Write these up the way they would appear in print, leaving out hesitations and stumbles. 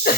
Good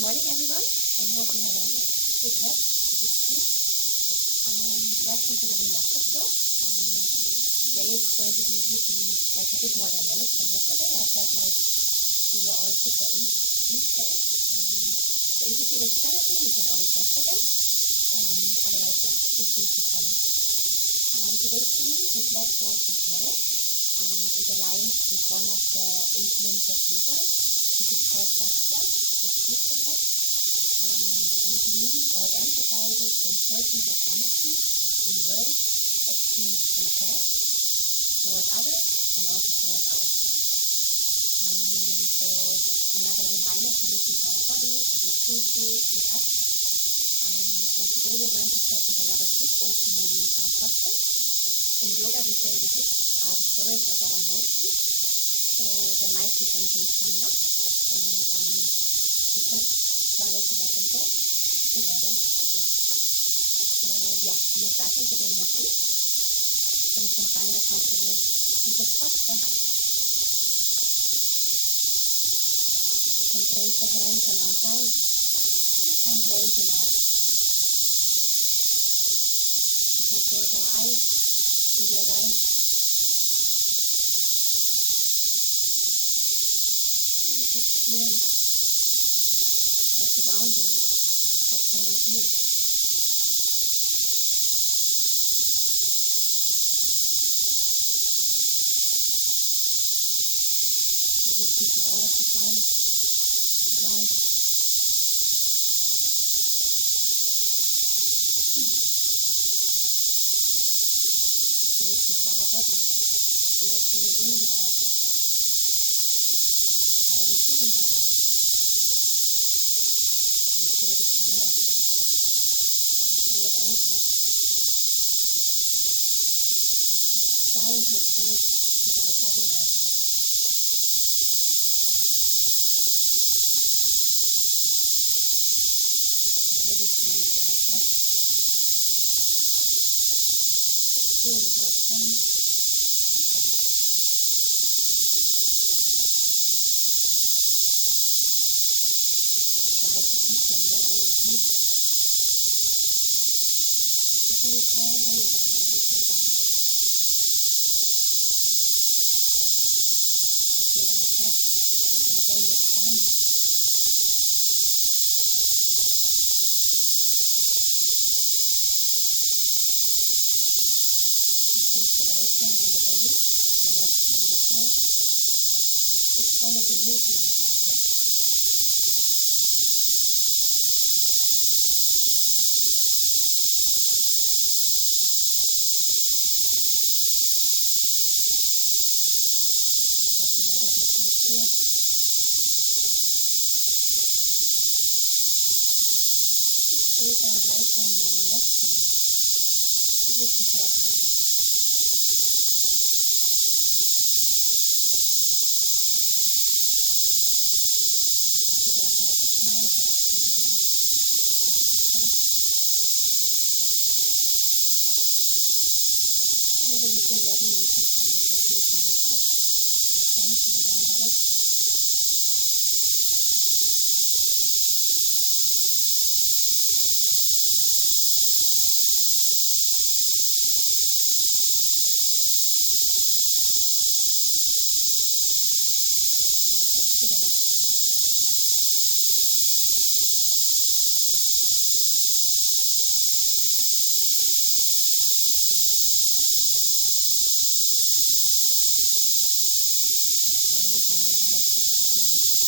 morning, everyone. I hope you had a good rest, a good sleep. Welcome to the Vinyasa show. Today is going to be even like a bit more dynamic than yesterday. I felt like we were all super inspired. So if you feel it's challenging, you can always rest again. Otherwise, yeah, feel free to follow. Today's theme is Let's Go to Grow. It aligns with one of the 8 limbs of yoga, which is called Satya, the truthfulness. And it means, or it emphasizes the importance of honesty in words, actions, and thoughts towards others and also towards ourselves. So another reminder to listen to our body, to be truthful with us, And today we're going to practice a lot of hip opening postures. In yoga we say the hips are the storage of our emotions, so there might be some things coming up, and we just try to let them go in order to grow. So yeah, we are starting today in a seat, so we can find a comfortable seated posture. We can place the hands on our sides and we can lengthen our spine. We can close our eyes to fully arise. And we just feel our surroundings. What can we hear? We listen to all of the sounds around us. We listen to our body. We are tuning in with ourselves. How are we feeling today? Are we still a bit tired or full of energy? We're just trying to observe without judging ourselves. And we're listening to our breath. And just feeling how it comes and goes. We try to keep them long and deep. And to breathe all the way down into our belly. We feel our chest and our belly expanding. You can place the right hand on the belly, the left hand on the heart, and just follow the movement of our breath. We take another deep breath here. We place our right hand on our left hand and we listen to our heartbeat. We can give ourselves a smile for the upcoming day, positive thoughts. And whenever you feel ready, you can start rotating your head, centering one direction. And change the direction. Slowly bring the head back to center.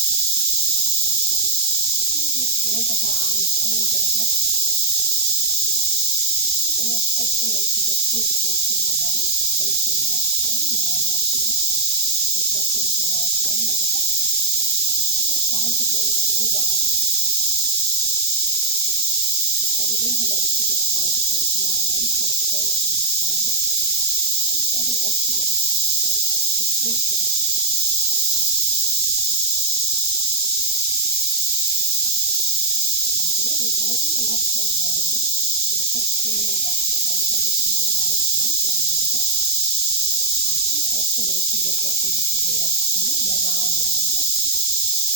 We release both of our arms over the head. And with the next exhalation, we're twisting to the right, placing the left hand on our right knee. We're dropping the right hand at the back. And we're trying to gaze over our shoulders. With every inhalation, we're trying to create more length and space in the spine. And with every exhalation, we're trying to twist a bit deeper. And here we're holding the left hand ready. We are just turning back to center, lifting the right arm over the head. And exhalation, we are dropping it to the left knee. We are rounding our back.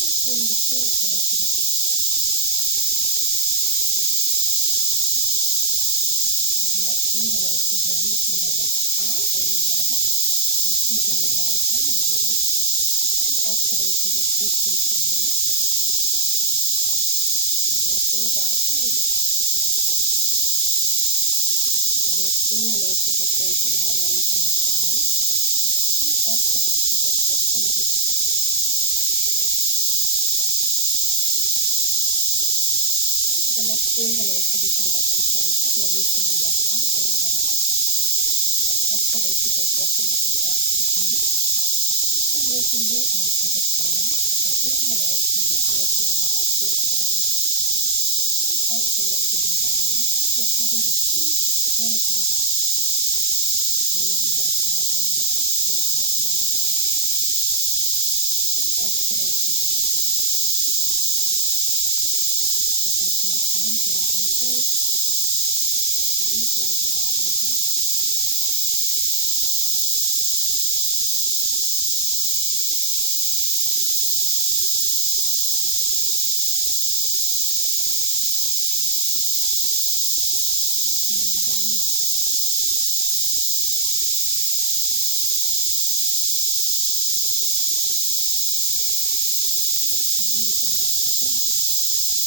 And bring the face close to the chest. With the next inhalation, we are reaching the left arm over the head. We are keeping the right arm ready. And exhalation, we are twisting to the left. We can gaze over our shoulder. With our next inhalation, we're creating more length in the spine. And exhalation, we're twisting a bit deeper. And with the next inhalation, we come back to center. We are reaching the left arm over the head. And exhalation, we are dropping it to the opposite knee. And then making movements with the spine. So inhalation, we are arching our back, we are gazing up. And exhale to the round, and we are having the chin close to the chest. Inhalation, we're coming back up, your eyes in our back, and exhalation down. A couple of more times in our own pace, with the movement of our own breath. One more round. And slowly come back to center.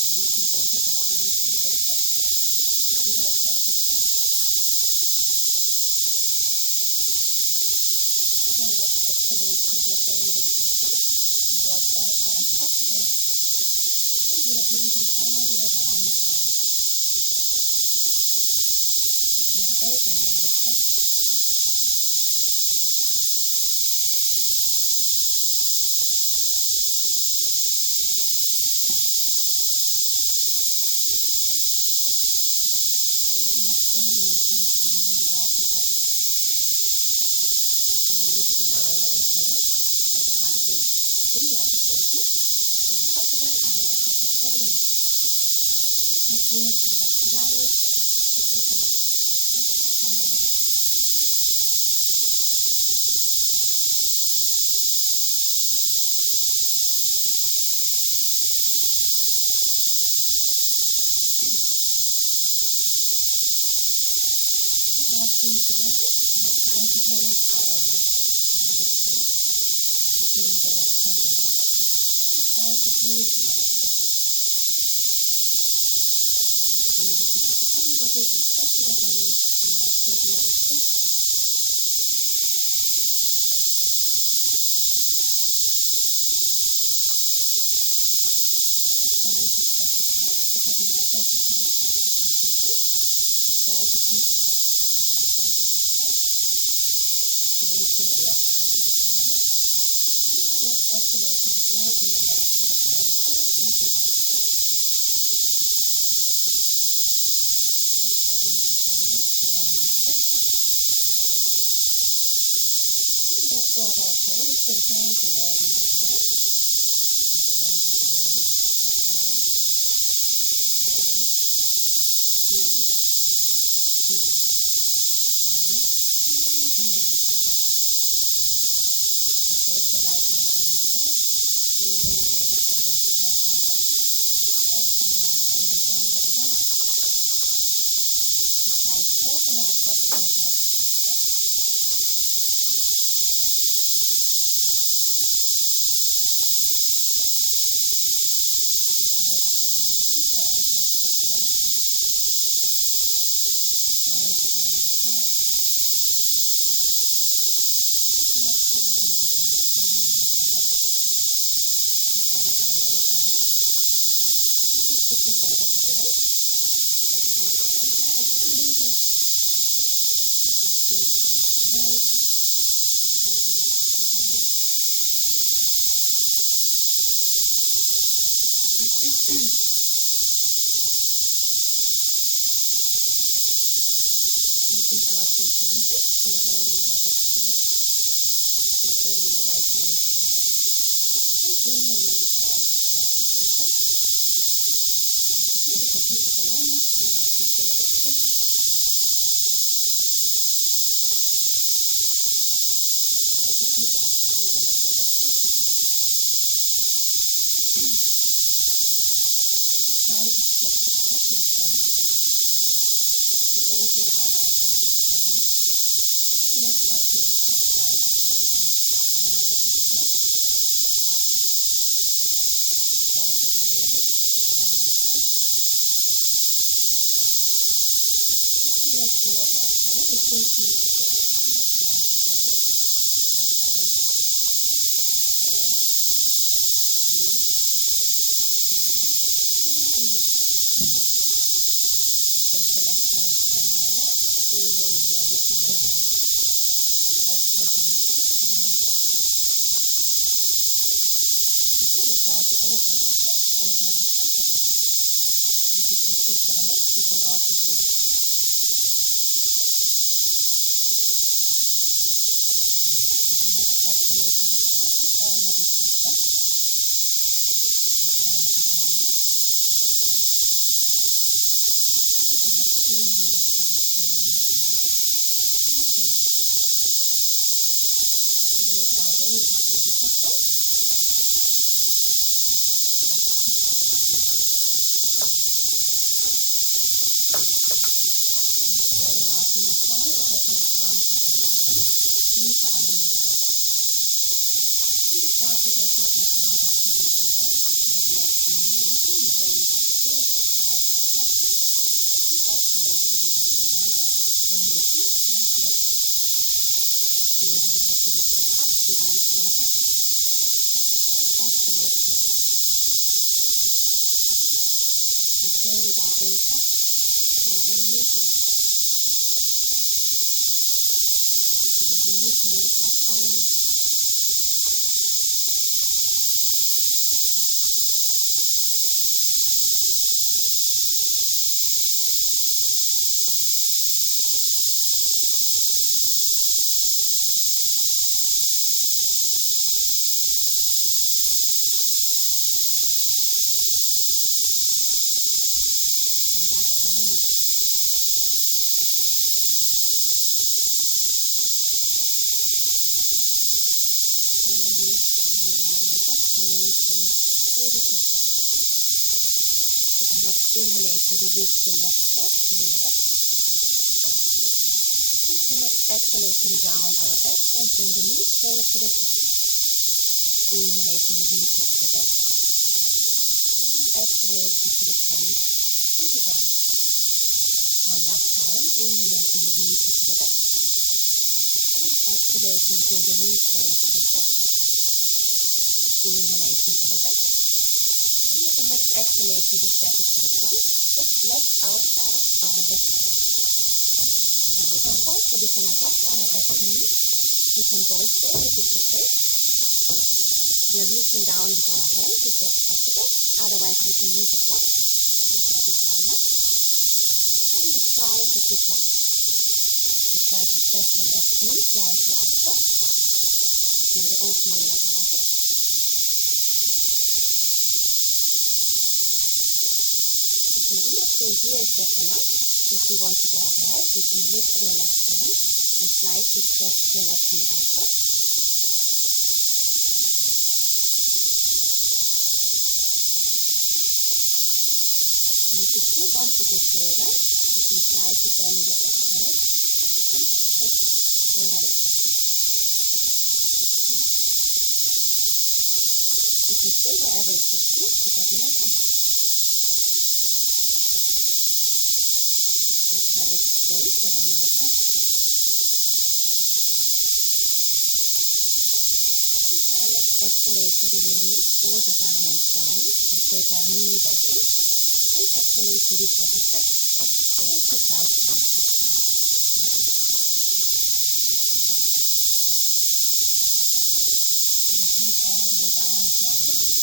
We're reaching both of our arms over the head. We give ourselves a stretch. And with our next exhalation, we are bending to the front and work as high as possible. And we are breathing all the way down into our hips. Feel the opening, the stretch. And with the next inhalation, we slowly walk it back up. We are lifting our right leg. We are hugging in like a baby. If that's possible, otherwise we're just holding it. And you can swing it from left to right. You can open it up and down. With our three fingers, we are trying to hold our big toe. We bring the left hand in our hip, and we try to release the leg to the front. In the beginning, you can also bend it a bit and stretch it again. You might still be a bit stiff. And we try to stretch it out. It doesn't matter if you can't stretch it completely. We try to keep our arms straight and upright. We are reaching the left arm to the side. And with the next exhalation, we open the leg to the side as well, opening our hip. We're trying to hold for one deep breath. And we let go of our toe, we still hold the leg in the air. We're trying to hold for 5, 4, 3, 2, 1, and release it. We place the right hand on the leg. Inhaling, we are reaching the left arm up. And exhaling, we are bending over the leg. We're trying to open our chest as much as possible. We try to fall a bit deeper with the next exhalation. We're trying to hold it there. And with the next inhalation, we slowly come back up. We bend our right leg. And we're switching over to the right. So we hold the right leg like a baby. And you can swing it from left to right. And open it up and down. And with our three fingers, we are holding our big toe. We are bringing the right hand into our hip. And inhaling, we try to stretch it to the front. After here, we can keep it dynamic. You might be still a bit stiff. We try to keep our spine as straight as possible. And we try to stretch it out to the front. We open our right arm to the side. And with the next exhalation, we try to open our leg to the left. We try to hold it for one deep breath. And we let go of our toe. We still keep it there. We're trying to hold for 5, 4, 3, 2, and release. We place the left hand on our leg. Inhaling, we are lifting the right arm up. And exhaling, we're bending up. After here, we try to open our chest as much as possible. If you can see for the neck, you can also do it up. With the next exhalation, we try to bend a bit deeper. We're trying to hold. And with the next inhalation, we slowly come back up and release. We make our way into tabletop pose. We're spreading our fingers wide, pressing the palms into the ground. Knees are underneath our hips. And we start with a couple of rounds of cat and cow. So with the next inhalation, we raise ourselves, the eyes are back. And exhalation, we round our back. Bring the feet down to the chest. Inhalation, we bring up, the eyes are back. And exhalation, round. We flow with our own breath, with our own movement. Feeling the movement of our spine. One last round. Slowly find our way back to the neutral tabletop pose. With the next inhalation, we reach the left leg to the back. And with the next exhalation, we round our back and bring the knee close to the chest. Inhalation, we reach it to the back. And exhalation to the front and we round. One last time. Inhalation, we reach it to the back. And exhalation, we bring the knee close to the chest. Inhalation to the back. And with the next exhalation, we step it to the front. Just left outside our left hand. From this point, so we can adjust our back knee. We can both stay if it's okay. We are rooting down with our hands if that's possible. Otherwise, we can use a block so that we are a bit higher. And we try to sit down. We try to press the left knee slightly outward to feel the opening of our hips. You can either stay here if that's enough. If you want to go ahead, you can lift your left hand and slightly press your left knee outward. And if you still want to go further, you can try to bend your backside and to touch your right foot. You can stay wherever it fits you, it doesn't matter. You try to stay for one more breath. And for our next exhalation, we release both of our hands down. We take our knee back in. And exhalation, we step it back into side plank. So we breathe all the way down into our hips.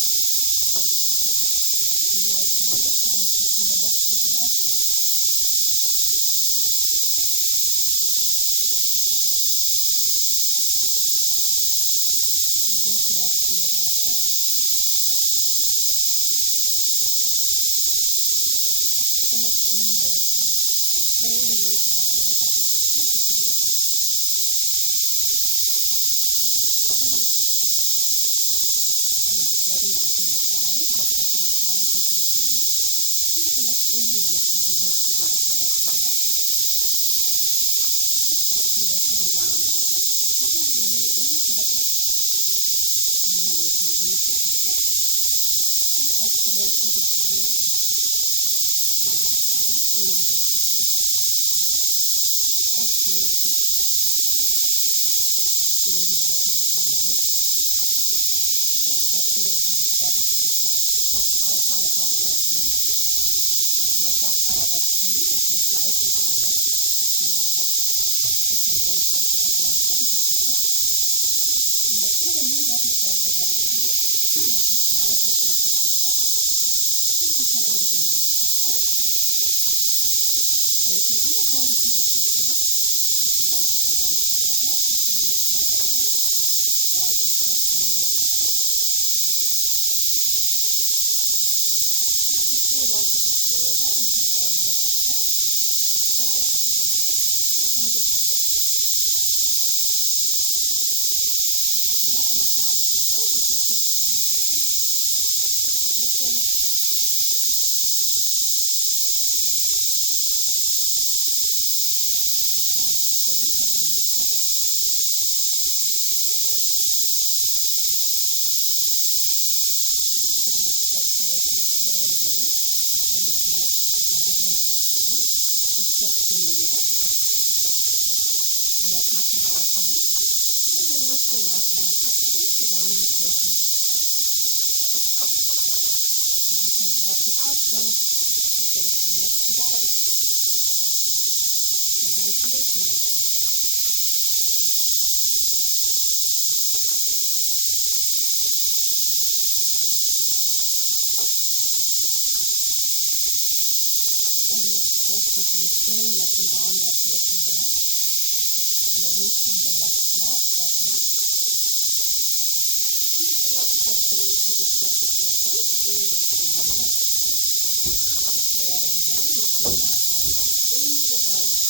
You might feel a difference between the left and the right hand. We're reconnecting with our breath. With the next inhalation, we can slowly make our way back up into tabletop pose. We are spreading our fingers wide, we are pressing the palms into the ground. And with the next inhalation, we reach the right leg to the back. And exhalation, we round our back, having the knee in towards the chest. Inhalation, we reach it to the back. And exhalation, we are having it in. One last time, inhalation to the back. And exhalation down. Inhalation, we find length. And with the next exhalation, we step it to the front, just outside of our right hand. We adjust our back knee. We can slightly walk it to our back. We can both take with a blanket if it's okay. We make sure the knee doesn't fall over the ankle. We slightly press it outward. And we hold it in Vinyasa pose. So you can either hold it here with the pillow. If you want to go one step ahead, you can lift your right hand, lightly press the knee outward. And if you still want to go further, you can bend your back side, try to go your foot and hug it in. It doesn't matter how far you can go, you can pick one to pull, if you can hold. You try to stay for one more breath. And with our next exhalation, we slowly release. We bring the head or the hands back down. We step the knee back. We are touching our toes. And we are lifting ourselves up into downward facing dog. So you can walk it out straight. You can bring from left to right. Invite movement. With our next breath, we find stillness in downward facing dog. We are reaching the left leg, bottom up. And with the next exhalation, we step it to the front, in between our hips. Whenever we're ready, we pull ourselves up into high leg.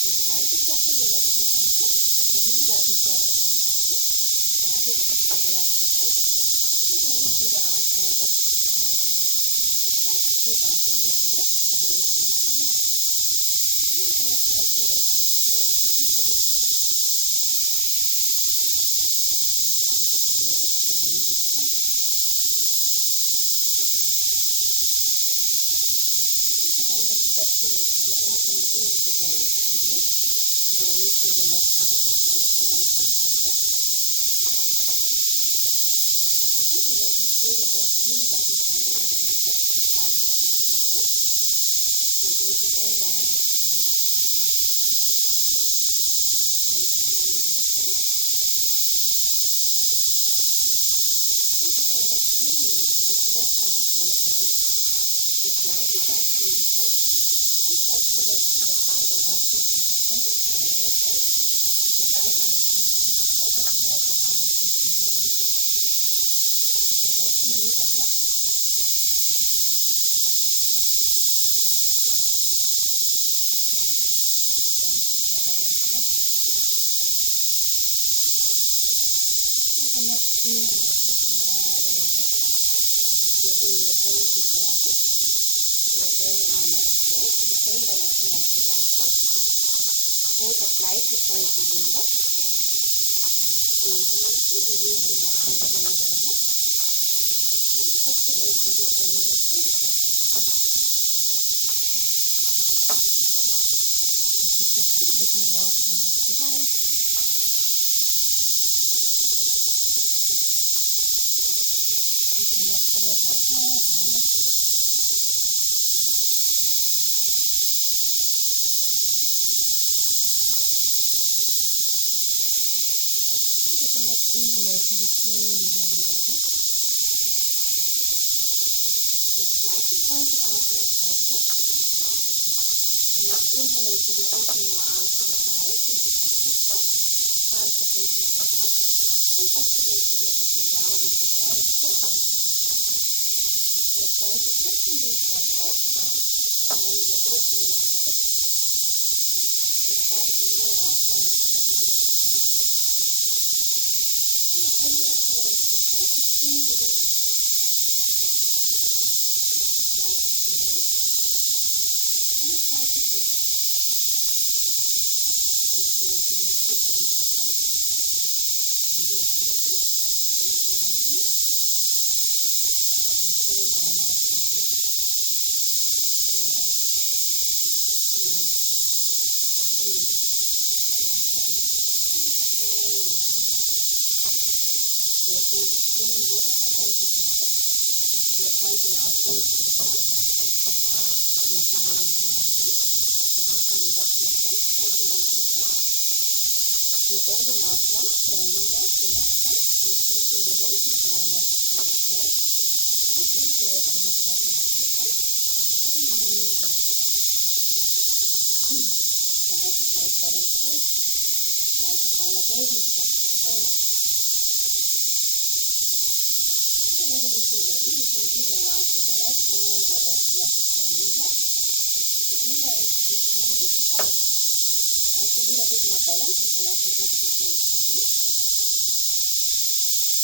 We're slightly pressing the left knee outward. The knee doesn't fall over the ankle. Our hips are square to the front. And we're lifting the arms over the head. We try to keep our shoulders relaxed, away from our eyes. And with the next exhalation, we try to sink a bit deeper. And trying to hold it for one deep breath. And with our next exhalation, we are opening into warrior two. So we are reaching the left arm to the front, right arm to the back. As we do, and making sure the left knee doesn't fall over the ankle. We slightly press it outward. We are gazing over our left hand. And trying to hold it with strength. And with our next inhalation, we stretch our front leg. We slightly bend through the front. And exhalation, we're finding our Trikonasana, triangle pose. The right arm is reaching upward, left arm is reaching down. You can also use a block. We're staying here for one deep breath. With the next inhalation, we come all the way back up. We are bringing the hands into our hips. We are turning our left toes to the same direction like the right one. Toes are slightly pointing inward. Inhalation, we are reaching the arms over the head. And exhalation, we are bending through the front. If you feel good, we can walk from left to right. We can let go of our head, our neck. With the next inhalation, we slowly roll back up. We are slightly pointing our toes outward. The next inhalation, we are opening our arms to the side into cactus pose. Palms are facing to the front. And exhalation, we are sitting down into goddess pose. We are trying to twist and reach backward, finding that opening of the hips. We are trying to roll our pelvic floor in. And with every exhalation, we try to sink a bit deeper. We try to stay. And we try to breathe. Exhalation, we sink a bit deeper. And we are holding. We are breathing. We are staying for another 5, 4, 3, 2, and 1. And we slowly come back up. We are bringing both of our hands into our hips. We are pointing our toes to the front. We are finding higher lunge. So we are coming back to the front, pointing them to the front. We are bending our front, standing leg, the left one. We are shifting the weight into our left knee, rest. And inhalation, we're stepping up to the front, having our knee in. We try to find balance first. We try to find a gazing step to hold on. And whenever you feel ready, you can jiggle around the leg over the left standing leg. So either into full easy pose, or if you need a bit more balance, you can also drop the toes down.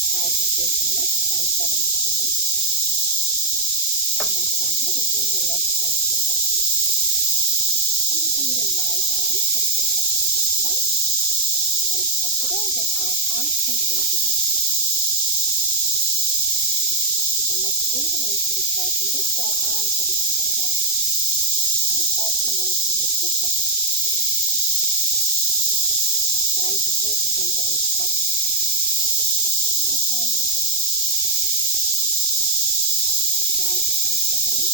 Try to stay here to find balance first. And from here, we bring the left hand to the front. And we bring the right arm just across the left one. So it's possible that our palms can face each other. With the next inhalation, we try to lift our arms a bit higher. And exhalation, we sit down. We're trying to focus on one spot. And we're trying to hold. We try to find balance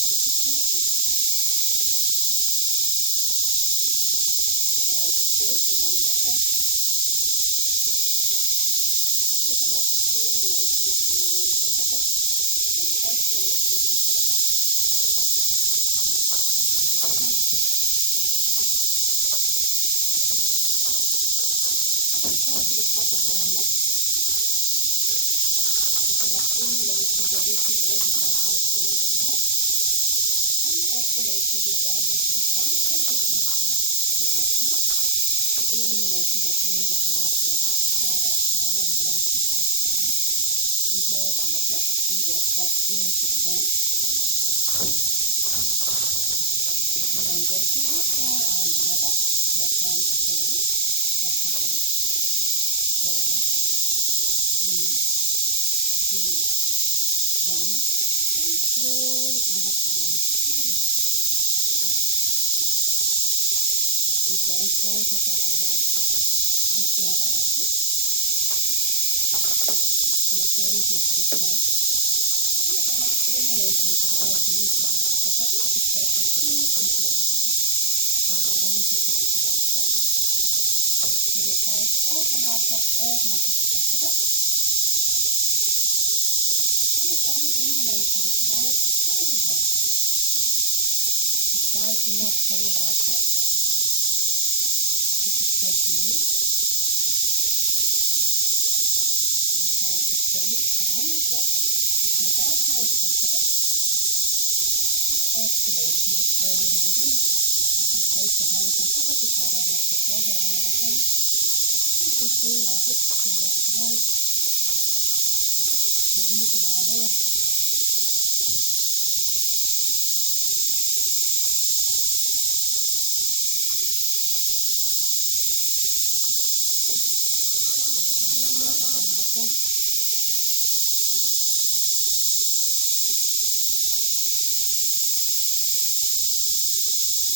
and to stay free. We're trying to stay for one more breath. And with the next inhalation, we slowly come back up. And exhalation, release. Come to the top of our neck. With the next inhalation, we're reaching both of our arms over the head. And exhalation, we are bending to the front in Uttanasana. So exhale. Inhalation, we are coming to halfway up. Adha Prana, we lengthen our spine. We hold our breath. We walk back into plank. And then breaking out for our lower back. We are trying to hold for 5, 4, 3, 2, 1, and we slowly come back down to the mat. We bend both of our legs. We grab our feet. We are gazing to the front. And with the next inhalation, we try to lift our upper body, to press the feet into our hands, and to side forward. So we're trying to open our chest as much as possible. And with every inhalation, we try to come a bit higher. We try to not hold our breath. This is stay breathe. We try to stay for one more breath. We come as high as possible. And exhalation, we slowly release. We can place the hands on top of each other, rest the forehead on our hands. And we can swing our hips from left to right. Releasing our lower back.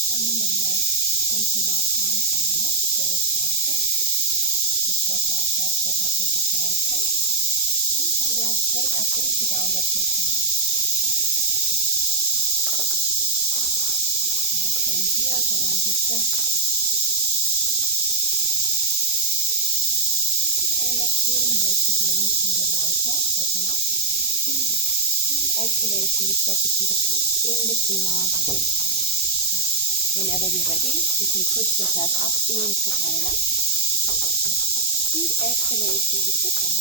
From here we are placing our palms on the mat, toes to our chest. We press ourselves back up into side pose. And from there straight up into downward facing dog. And we're staying here for one deep breath. And with our next inhalation, we're reaching the right leg, back and up. And exhalation, we step it to the front, in between our hands. Whenever you're ready, you can push yourself up into high lunge. And exhalation, we sit down.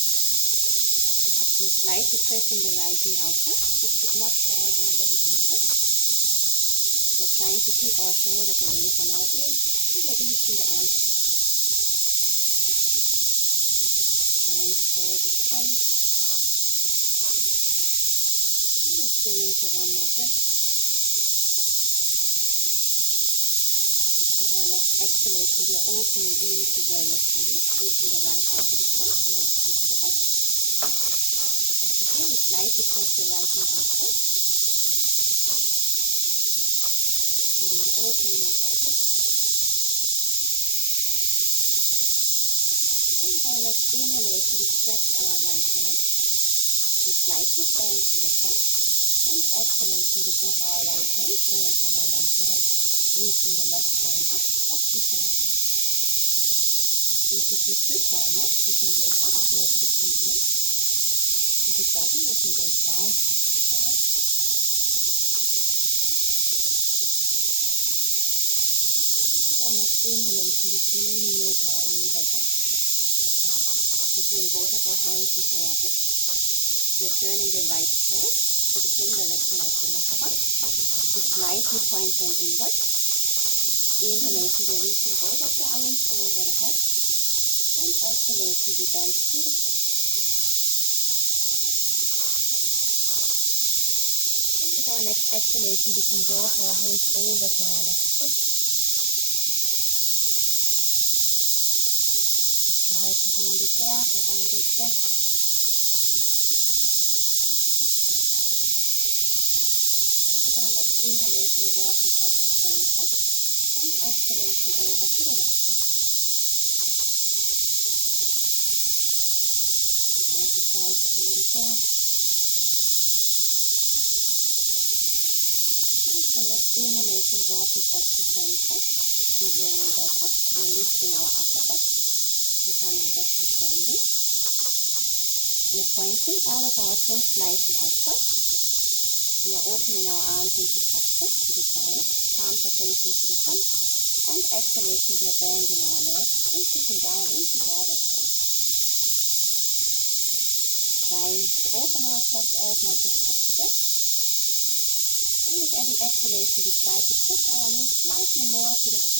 We are slightly pressing the right knee outward. It should not fall over the ankle. We are trying to keep our shoulders away from our ears. And we are reaching the arms up. We are trying to hold the strength. And we are staying for one more breath. With our next exhalation, we are opening into various views, reaching the right arm to the front, left arm to the back. After here, we slightly press the right knee outward. We're feeling the opening of our hips. And with our next inhalation, we stretch our right leg. We slightly bend to the front. And exhalation, we drop our right hand towards our right leg. Reaching the left arm up, but Uttanasana. If it feels good for our neck, we can gaze up towards the ceiling. If it doesn't, we can gaze down towards the floor. And with our next inhalation, we slowly make our way back up. We bring both of our hands into our hips. We are turning the right toes to the same direction like the left one. We slightly point them inward. Inhalation, we are reaching both of the arms over the head. And exhalation, we bend to the side. And with our next exhalation, we can walk our hands over to our left foot. We try to hold it there for one deep breath. And with our next inhalation, we walk it back to center. And exhalation over to the right. We also try to hold it there. And with the next inhalation, walk it back to center. We roll back up. We are lifting our upper back. We're coming back to standing. We are pointing all of our toes slightly outward. We are opening our arms into cactus to the side. Palms are facing to the front. And exhalation, we are bending our legs and sitting down into border pose. Trying to open our chest as much as possible. And with every exhalation, we try to push our knees slightly more to the back.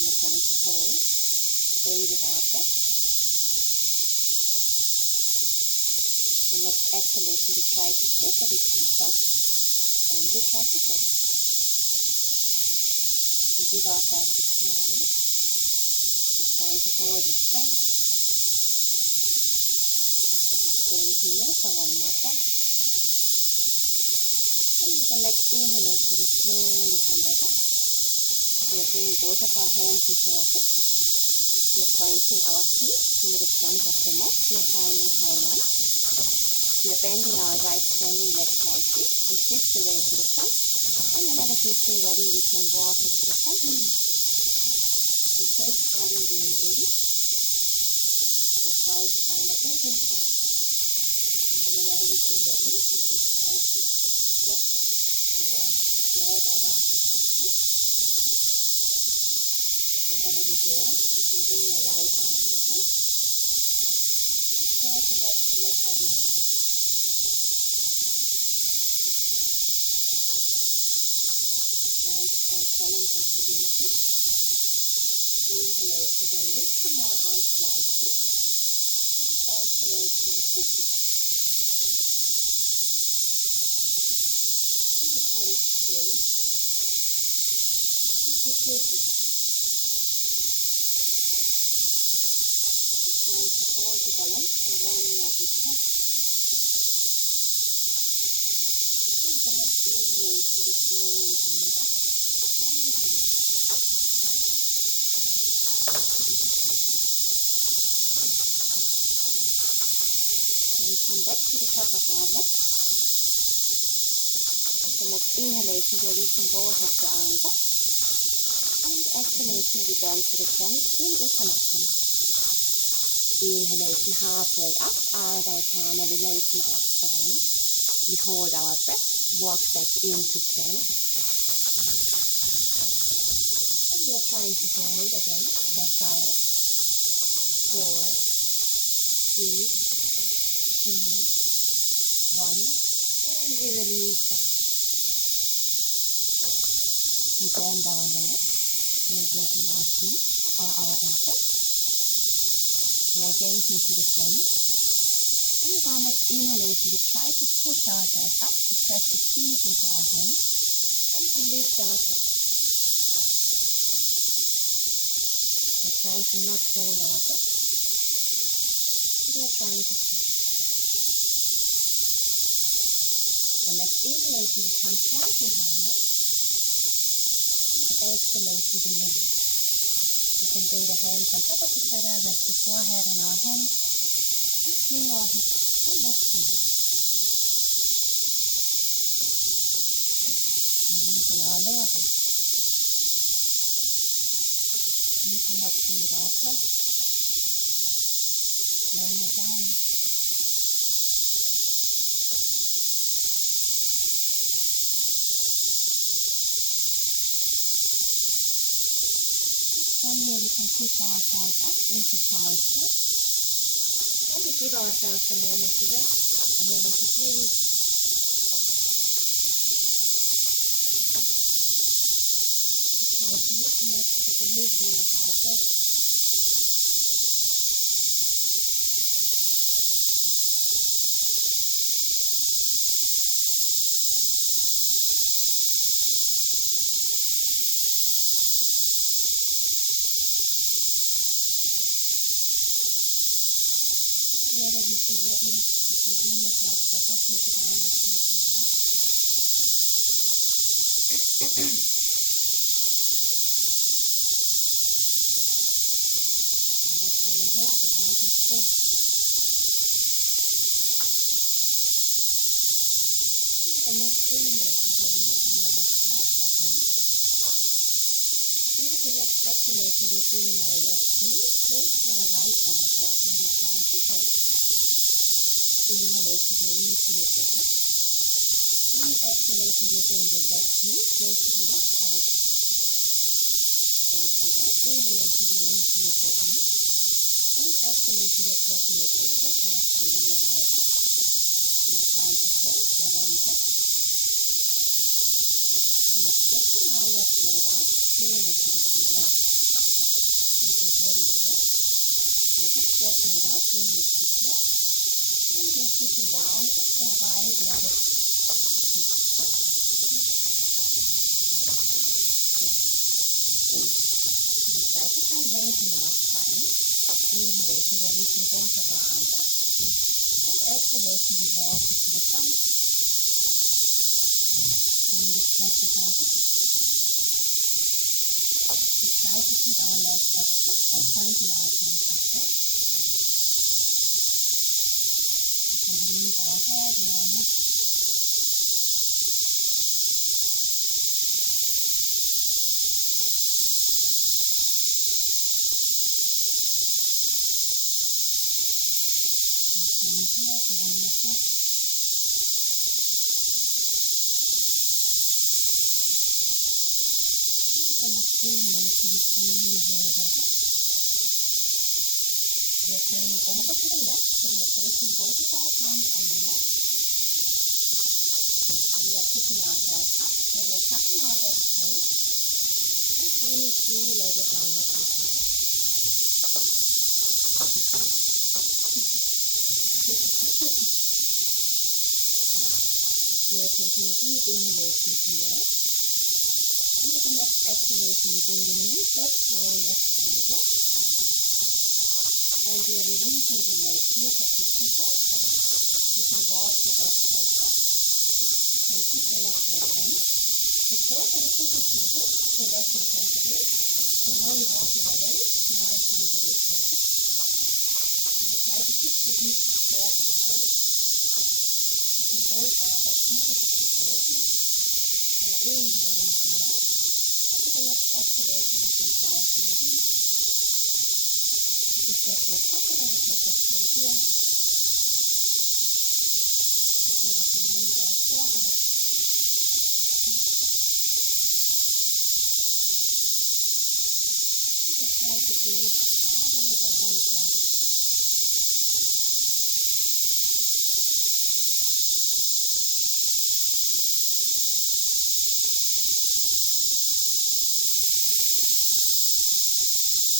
We are trying to hold, stay with our breath. The next exhalation, we try to sit a bit deeper, and we try to hold. And give ourselves a smile. We're trying to hold with strength. We are staying here for one more breath. And with the next inhalation, we slowly come back up. We are bringing both of our hands into our hips. We are pointing our feet to the front of the mat. We are finding high lunge. We are bending our right standing leg slightly. We shift the weight to the front. And whenever you feel ready, we can walk it to the front. We are first having the knee in. We are trying to find a gentle step. And whenever you feel ready, you can try to wrap your leg around the right front. Whenever you're there, you can bring your right arm to the front. And try to wrap the left arm around it. We're trying to find balance and stability. Inhalation, we are lifting our arms slightly. And exhalation, we sit deep. And we're trying to stay. And we feel good. We're trying to hold the balance for one more deep breath. And with the next inhalation, we slowly come back up. And release. So we come back to the top of our mat. The next inhalation, we are reaching both of the arms up. And exhalation, we bend to the front in Uttanasana. Inhalation halfway up, Ardha Utthana, we lengthen our spine. We hold our breath, walk back into plank. And we are trying to hold again for 5, 4, 3, 2, 1, and we release down. We bend our legs, we are grabbing our feet or our ankles. We are gazing to the front. And with our next inhalation, we try to push ourselves up, to press the feet into our hands, and to lift our chest. We are trying to not hold our breath. We are trying to stay. The next inhalation, we come slightly higher. The exhalation, we release. We can bring the hands on top of each other, rest the forehead on our hands, and swing our hips from left to right. Releasing our lower back. Reconnecting with our breath. slowing it down. From here we can push ourselves up into child's pose. And we give ourselves a moment to rest, a moment to breathe. To try to reconnect with the movement of our breath. Whenever you feel ready, you can bring yourself back up into downward facing dog. And you're staying there for one deep breath. And with the next inhalation, we're reaching the left leg, bottom up. And with the next exhalation, we're bringing our left knee close to our right elbow, and we're trying to hold. Inhalation, we're reaching it back up. And exhalation, we're bringing the left knee close to the left elbow. Once more, inhalation, we're reaching it back up. And exhalation, we're crossing it over towards the right elbow. We are trying to hold for one breath. We are stretching our left leg out, bringing it to the floor. And if you're holding it there, we're just stretching it out, bringing it to the floor. And we're sitting down into a wide-legged seat. So we try to find length in our spine. Inhalation, we're reaching both of our arms up. And exhalation, we walk it to the front. Feeling the stretch of our hips. We try to keep our legs active by pointing our toes upward. We can release our head and our neck. We're staying here for one more breath. And with the next inhalation, we slowly roll back up. We're turning over to the left, so we are placing both of our palms on the mat. We are pushing ourselves up, so we are tucking our back toes and finding three-legged downward facing dog. We are taking a deep inhalation here. And with the next exhalation, we bring the knee back to our left elbow. And we are releasing the leg here for pigeon pose. You can walk the back leg up. You can keep the left leg bent. The closer the foot is to the hip, the less intense it is. The more you walk it away, the more intense it is for the hip. So we try to push the hip there to the front. We can bolster our back knee if you prefer. We are inhaling here. And with the next exhalation, we can try to release. If that's not possible, we can just stay here. We can also release our forehead, our head. And just try to breathe all the way down into our hips.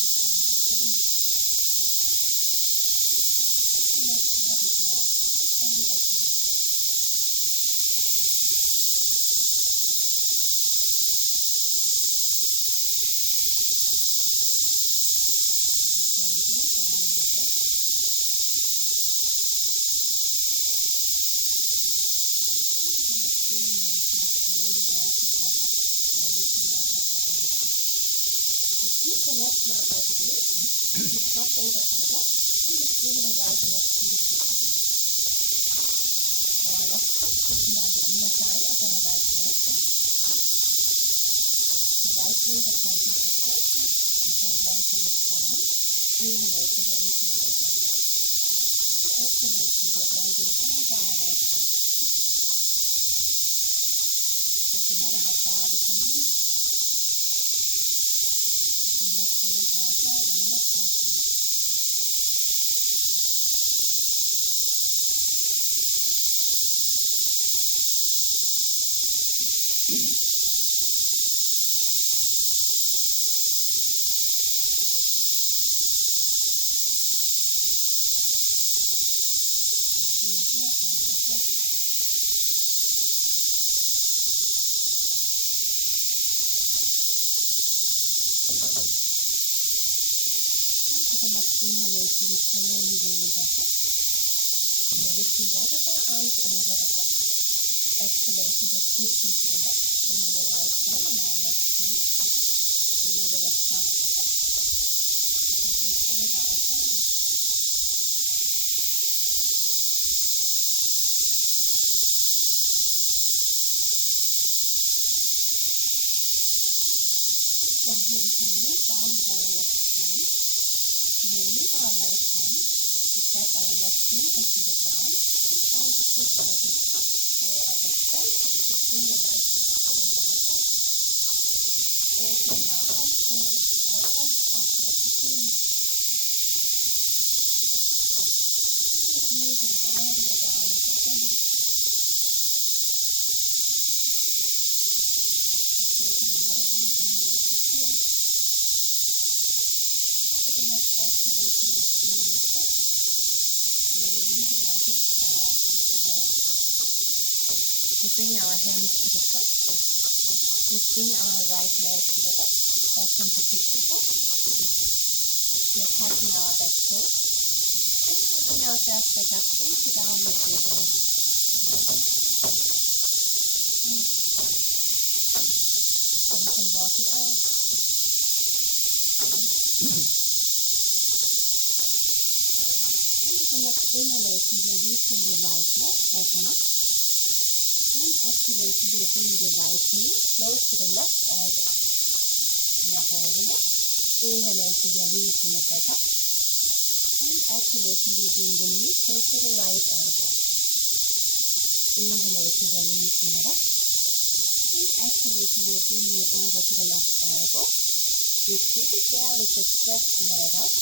We're trying to change. And let go a bit more with every exhalation. We're staying here for one more breath. And with the next inhalation, we slowly walk it back up. We're lifting our upper body up. We keep the left leg as it is. We drop over to the left. And we bring the right leg to the front. So our left foot should be on the inner side of our right leg. The right toes are pointing upward. We can lengthen the spine. Inhalation, we're reaching both arms up. exhalation, we are bending over our right foot. It doesn't matter how far we can reach. We can let go of our head, our neck once more. Stay here for another breath. And with the next inhalation, we slowly roll back up. We are lifting both of our arms over the head. Exhalation, we are twisting to the left, bringing the right hand on our left knee, bringing the left hand at the back. We can gaze over our shoulders. From here we can move down with our left palm. We release our right hand. We press our left knee into the ground and try to push our hips up for a back bend so we can bring the right arm over our head. Opening our heart space, our chest up towards the ceiling. And we are breathing all the way down into our belly. We're taking another deep inhalation here. And with the next exhalation, we swing it back. We are releasing our hips down to the floor. We bring our hands to the front. We swing our right leg to the back into pixie pose. We are touching our back toes and pushing ourselves back up into downward facing dog. So we can walk it out. And with the next inhalation, we are reaching the right leg back and up. And exhalation, we are bringing the right knee close to the left elbow. We are holding it. Inhalation, we are reaching it back up. And exhalation, we are bringing the knee close to the right elbow. Inhalation, we are reaching it up. And exhalation, we are bringing it over to the left elbow. We keep it there, we just stretch the leg out,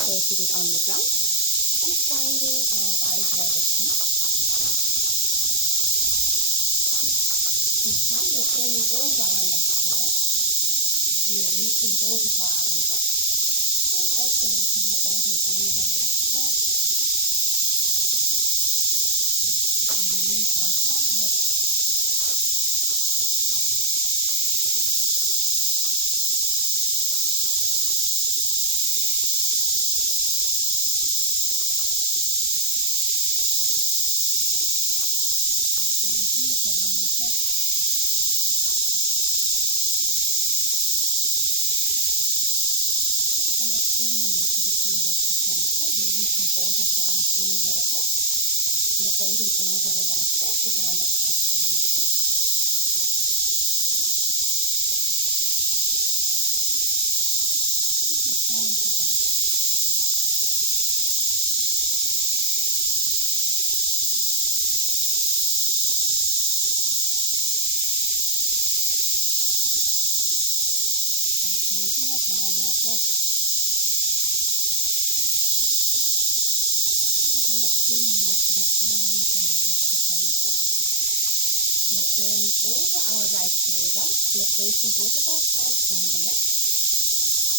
placing it on the ground, and finding our wide-legged feet. This time we are turning over our left leg. We are reaching both of our arms up. And exhalating, we are bending over the left leg. We can release our forehead. And stay here for one more breath. The next inhalation, we come back to center. We're reaching both of the arms over the head. We are bending over the right leg with our next exhalation. And we're trying to hold. We are staying here for one more breath. With the next inhalation, we slowly come back up to center. We are turning over our right shoulder. We are placing both of our palms on the mat.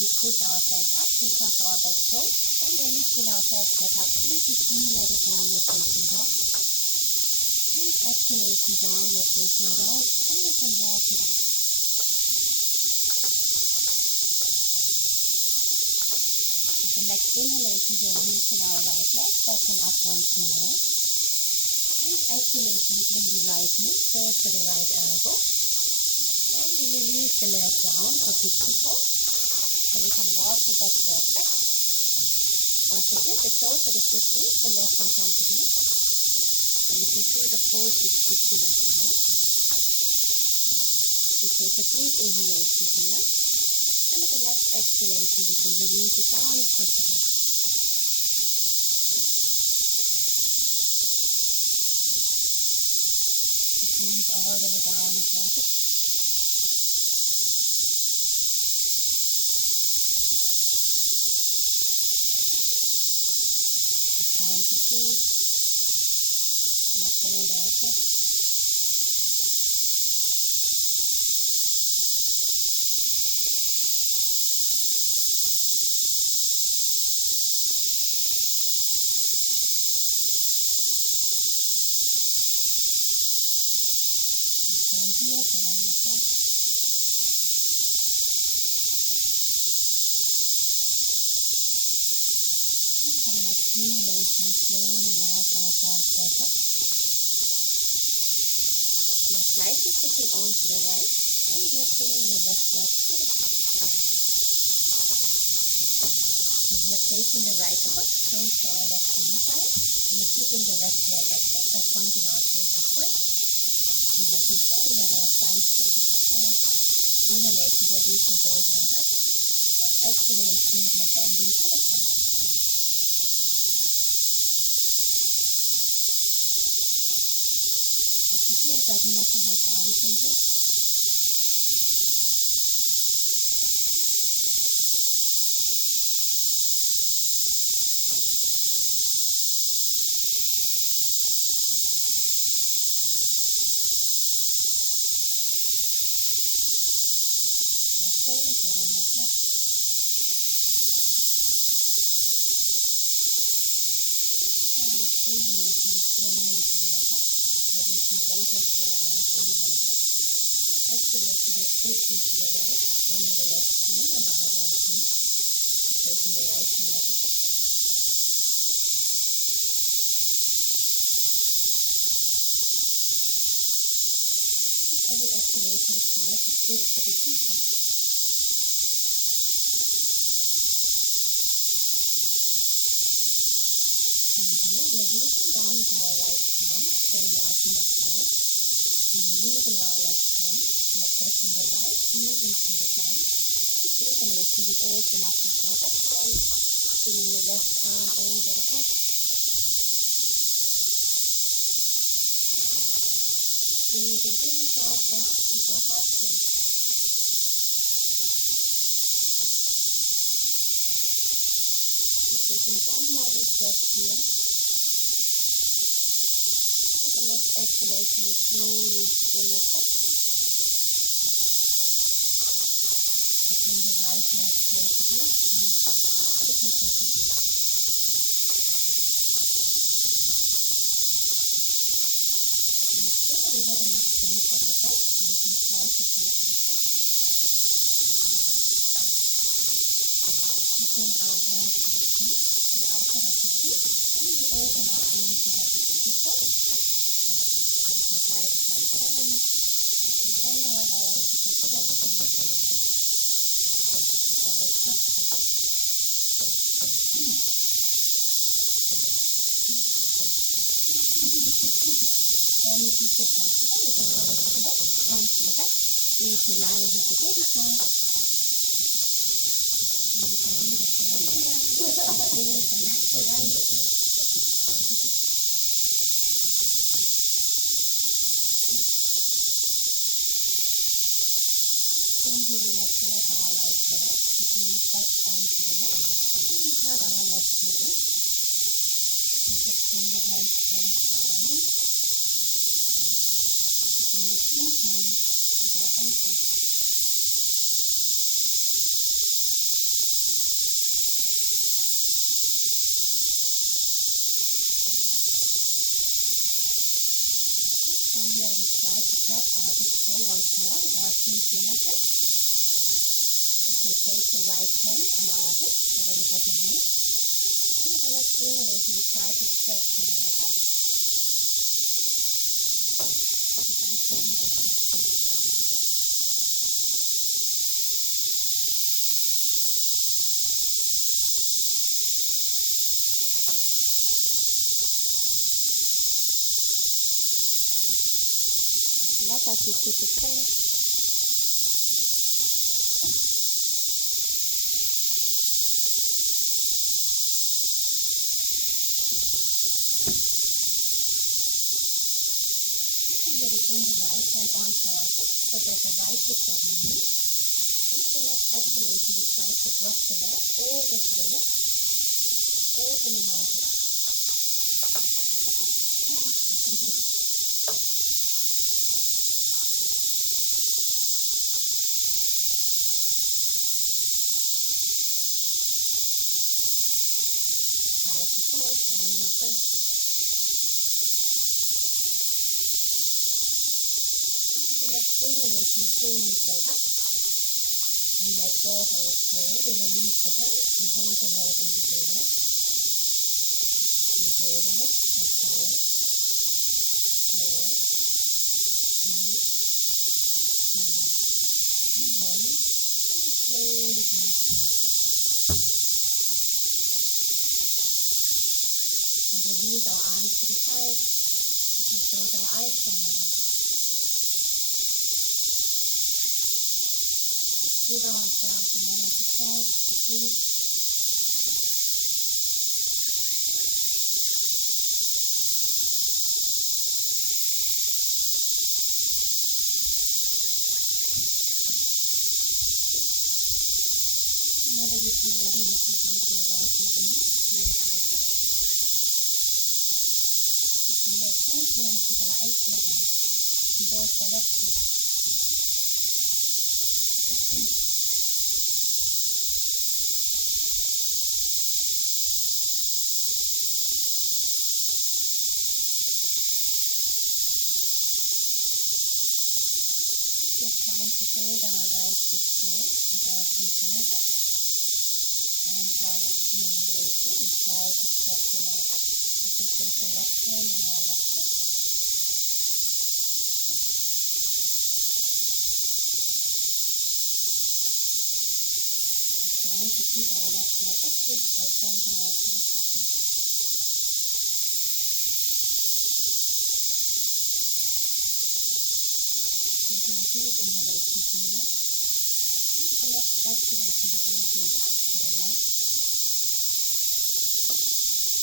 We push ourselves up, we tuck our back toes, and we are lifting ourselves back up into three-legged downward facing dog. And exhalation, downward facing dog, and we can walk it out. The next inhalation, we are reaching our right leg back and up once more. And exhalation, we bring the right knee close to the right elbow. And we release the leg down for pixie pose. So we can walk the back leg back. Also here, the closer the foot is, the less we tend to do. So you can choose a pose which fits you right now. We take a deep inhalation here. And with the next exhalation, we can release it down if possible. We breathe all the way down into our hips. We're trying to breathe, to not hold our breath. We're staying here for one more breath. And with our next inhalation, we slowly walk ourselves back up. We are slightly sitting on to the right, and we are bringing the left leg to the front. So we are placing the right foot close to our left inner thigh. We are keeping the left leg active by pointing our toes upwards. We're making sure we have our spine straight and upright. Inhalation, we are reaching both arms up. And exhalation, we are bending to the front. And so here, it doesn't matter how far we can reach. We are staying for one more breath. So our next inhalation, we slowly come back up. We are reaching both of the arms over the head. And exhalation, we are twisting to the right, bringing the left hand on our right knee. We're placing the right hand at the back. And with every exhalation, we try to twist a bit deeper. From here, we are rooting down with our right palm, spreading our fingers wide. We are releasing our left hand. We are pressing the right knee into the ground. And inhalation, we open up into our back bend, bringing the left arm over the head. Breathing into our chest, into our heart space. We're taking one more deep breath here. And with the next exhalation, we slowly bring it back. We bring the right leg close to the left one. You can take it. Make sure that we have enough space at the back so we can slightly turn to the front. We bring our hands to the feet, to the outside of the feet, and we open up into happy baby pose. So we can try to find balance. We can bend our legs, we can stretch them, whatever is possible. And if you feel comfortable, you can roll to the back, onto your back, into lying happy baby pose. And you can do the same here. Swing from left to right. From here we let go of our right leg. We bring it back onto the mat. And we hug our left knee in. We can just bring the hands close to our knees. We can make movements with our ankles. From here we try to grab our big toe once more with our two fingertips. We can place the right hand on our hip so that it doesn't move. And with the next inhalation we try to stretch the leg up. Doesn't matter if you keep it same. here we bring the right hand onto our hip so that the right hip doesn't move. And with the next exhalation, we try to drop the leg over to the left, opening our hip. Try to hold for one more breath. And with the next inhalation, we bring it back up. We let go of our toe. We release the hand. We hold the leg in the air. We're holding it for 5, 4, 3, 2, 1. And we slowly bring it up. We can release our arms to the side. We can close our eyes for a moment. Just give ourselves a moment to pause, to breathe. Whenever you feel ready, you can have your right knee in, close to the chest. We can make movements with our ankle again in both directions. We're trying to hold our right big toe with our 3 fingers. And with our next inhalation, we try to stretch the leg up. We can place the left hand on our left hip. We're trying to keep our left leg active by pointing our toes upwards. Taking a deep inhalation here. And with the next exhalation, we open it up to the right.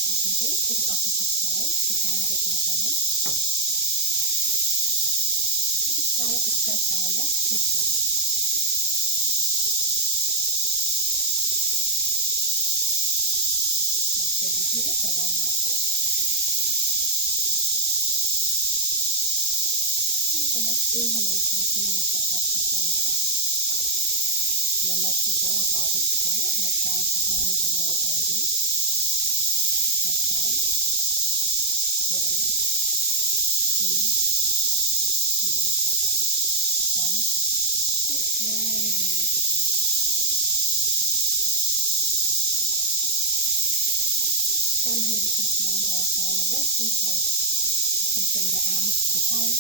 We can go to the opposite side to find a bit more balance. And we try to press our left hip down. We're staying here for one more breath. And with the next inhalation, we bring it back up to center. We are letting go of our big toe. We are trying to hold the leg ready. For 5, 4, 3, 2, 1. And slowly release it down. From here we can find our final resting pose. We can bring the arms to the side.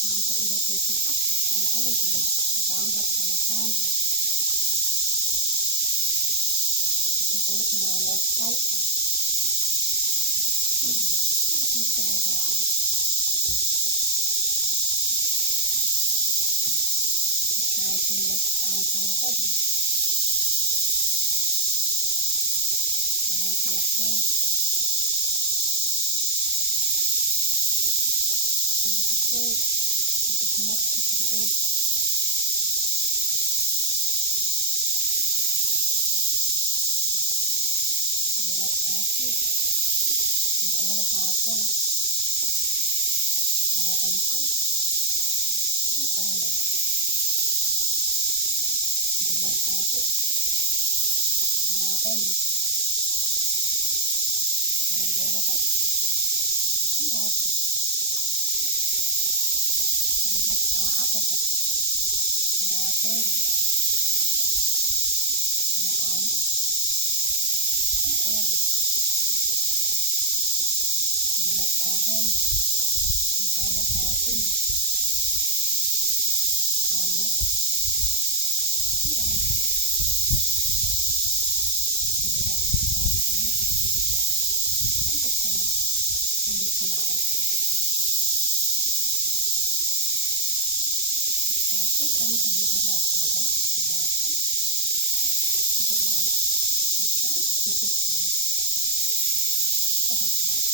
Palms are either facing up from our energy or downward from our grounding. We can open our legs slightly. And we can close our eyes. We try to relax our entire body. Try to let go. Feel the support and the connection to the earth. Relax our feet and all of our toes, our ankles and our legs. Relax our hips and our belly, our lower back and our chest. Relax our upper back and our shoulders, our arms and our wrists. Relax our hands and all of our fingers, our neck and our head. Relax our tongue and the tongue in between our eyebrows. If there's still something you would like to adjust, you're welcome. Otherwise, we're trying to keep it still. Tadasana.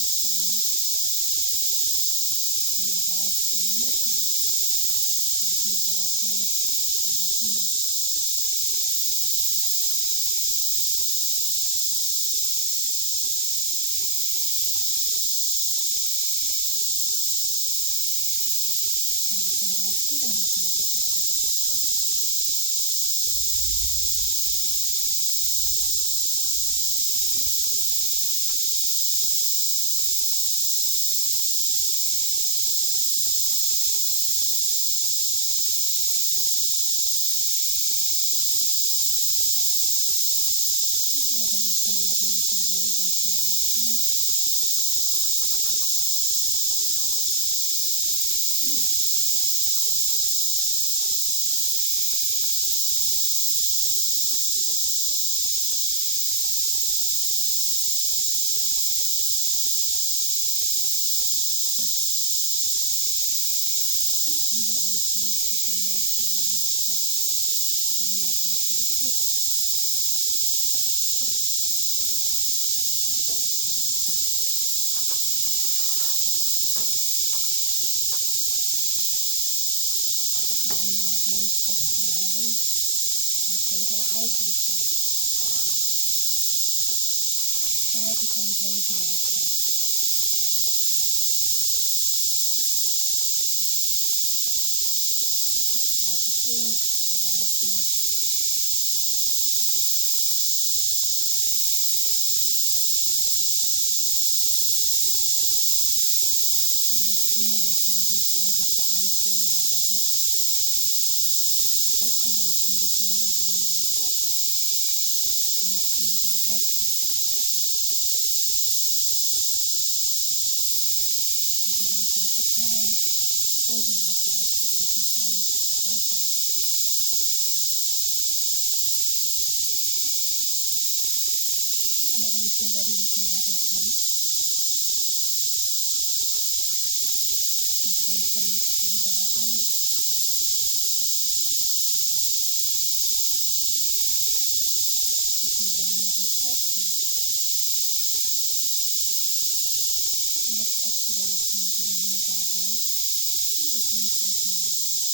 extra almost. We can invite the movement, starting with our toes and our fingers. And also invite bigger movement if that fits you. Whenever you feel ready, you can roll onto your right side. In your own pace, you can make your way back up, finding a comfortable seat. Bring our hands back on our legs and close our eyes once more. Try to find blank in our side. Just try to feel whatever is there. And next inhalation, we reach both of the arms over our head. And exhalation, we bring them on our heart, connecting with our heartbeat. And give ourselves a smile, thanking ourselves for taking time for ourselves. And whenever you feel ready, you can rub your palms and place them over our eyes. Taking one more deep breath here. With the next exhalation, we remove our hands and we blink open our eyes.